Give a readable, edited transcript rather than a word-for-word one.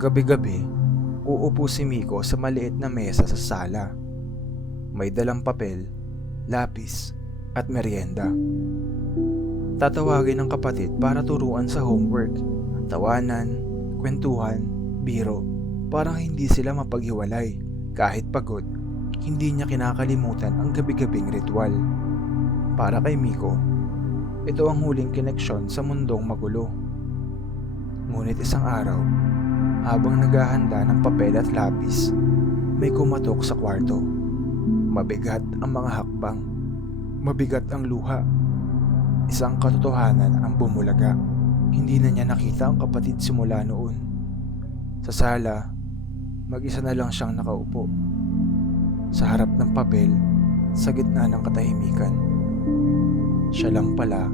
Gabi-gabi, uupo si Miko sa maliit na mesa sa sala. May dalang papel, lapis, at merienda. Tatawagin ng kapatid para turuan sa homework, tawanan, kwentuhan, biro. Parang hindi sila mapaghiwalay. Kahit pagod, hindi niya kinakalimutan ang gabi-gabing ritual. Para kay Miko, ito ang huling koneksyon sa mundong magulo. Ngunit isang araw, habang naghahanda ng papel at lapis, may kumatok sa kwarto. Mabigat ang mga hakbang, mabigat ang luha. Isang katotohanan ang bumulaga. Hindi na niya nakita ang kapatid simula noon. Sa sala, mag-isa na lang siyang nakaupo. Sa harap ng papel, sa gitna ng katahimikan. Siya lang pala